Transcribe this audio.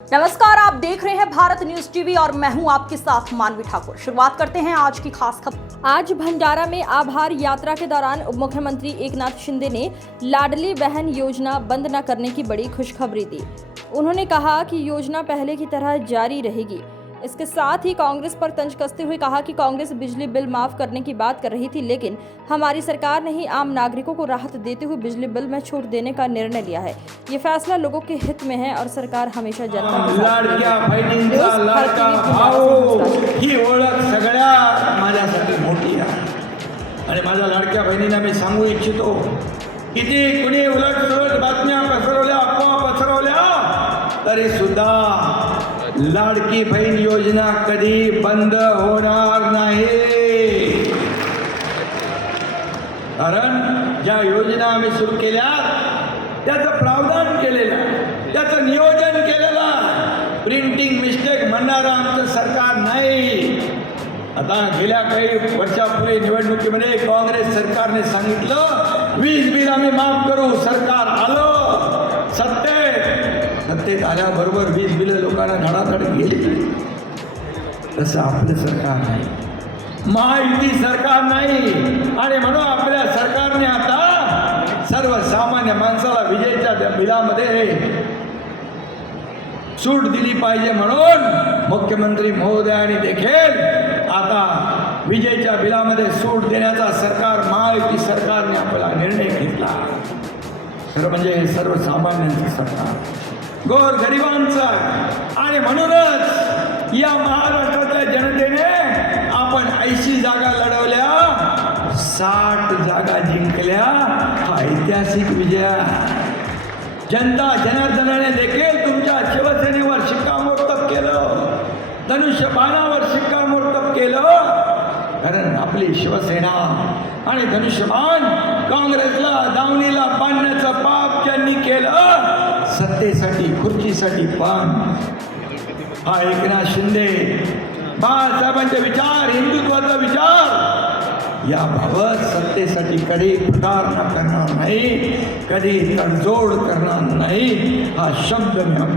नमस्कार, आप देख रहे हैं भारत न्यूज टीवी और मैं हूं आपके साथ मानवी ठाकुर। शुरुआत करते हैं आज की खास खबर। आज भंडारा में आभार यात्रा के दौरान उप मुख्यमंत्री एकनाथ शिंदे ने लाडली बहन योजना बंद न करने की बड़ी खुशखबरी दी। उन्होंने कहा कि योजना पहले की तरह जारी रहेगी। इसके साथ ही कांग्रेस पर तंज कसते हुए कहा कि कांग्रेस बिजली बिल माफ करने की बात कर रही थी, लेकिन हमारी सरकार ने ही आम नागरिकों को राहत देते हुए बिजली बिल में छूट देने का निर्णय लिया है। ये फैसला लोगों के हित में है और सरकार हमेशा जनता के साथ लाडक्या बहिणींचा लाडका भाऊ ही ओळख सगळ्या माझ्यासाठी मोठी आहे आणि माझ्या लाडक्या बहिणींना मी सांगू इच्छितो, किती कुणी उलट सुलट बातम्या पसरवल्या, अफवा पसरवल्या तरी सुद्धा लाडकी बहीण योजना कधी बंद होणार नाही। कारण ज्या योजना आम्ही सुरू केल्या त्याचं प्रावधान केलेलं, त्याचं नियोजन केलेलं, प्रिंटिंग मिस्टेक म्हणणारं आमचं सरकार नाही। आता गेल्या काही वर्षापूर्वी निवडणुकीमध्ये काँग्रेस सरकारने सांगितलं वीज बिल आम्ही माफ करू, सरकार आलं सत्तेत आल्याबरोबर वीज बिल लोकांना धडाधड गेली। तसं आपलं सरकार नाही, महायुती सरकार नाही आणि म्हणून आपल्या सरकारने आता सर्वसामान्य माणसाला विजेच्या बिलामध्ये सूट दिली पाहिजे म्हणून मुख्यमंत्री महोदयांनी देखील आता विजेच्या बिलामध्ये सूट देण्याचा सरकार महायुती सरकारने आपला निर्णय घेतला। खरं म्हणजे हे सर्वसामान्यांचं सरकार, गोरगरिबांचं। आणि म्हणूनच या महाराष्ट्रातल्या जनतेने आपण 80 जागा लढवल्या, 60 जागा जिंकल्या। हा ऐतिहासिक विजय। जनता जनार्दनाने देखील तुमच्या शिवसेनेवर शिक्कामोर्तब केलं, धनुष्यबाणावर शिक्कामोर्तब केलं। कारण आपली शिवसेना आणि धनुष्यबाण काँग्रेसला दावणीला बांधण्याचं पाप ज्यांनी केलं, सत्तेसाठी खुर्चीसाठी पण, हा एकनाथ शिंदे बाळासाहेबांचे विचार, हिंदुत्वाचा विचार याबाबत सत्तेसाठी कधी प्रतारणा करणार नाही, कधी तडजोड करणार नाही, हा शब्द मी आपल्या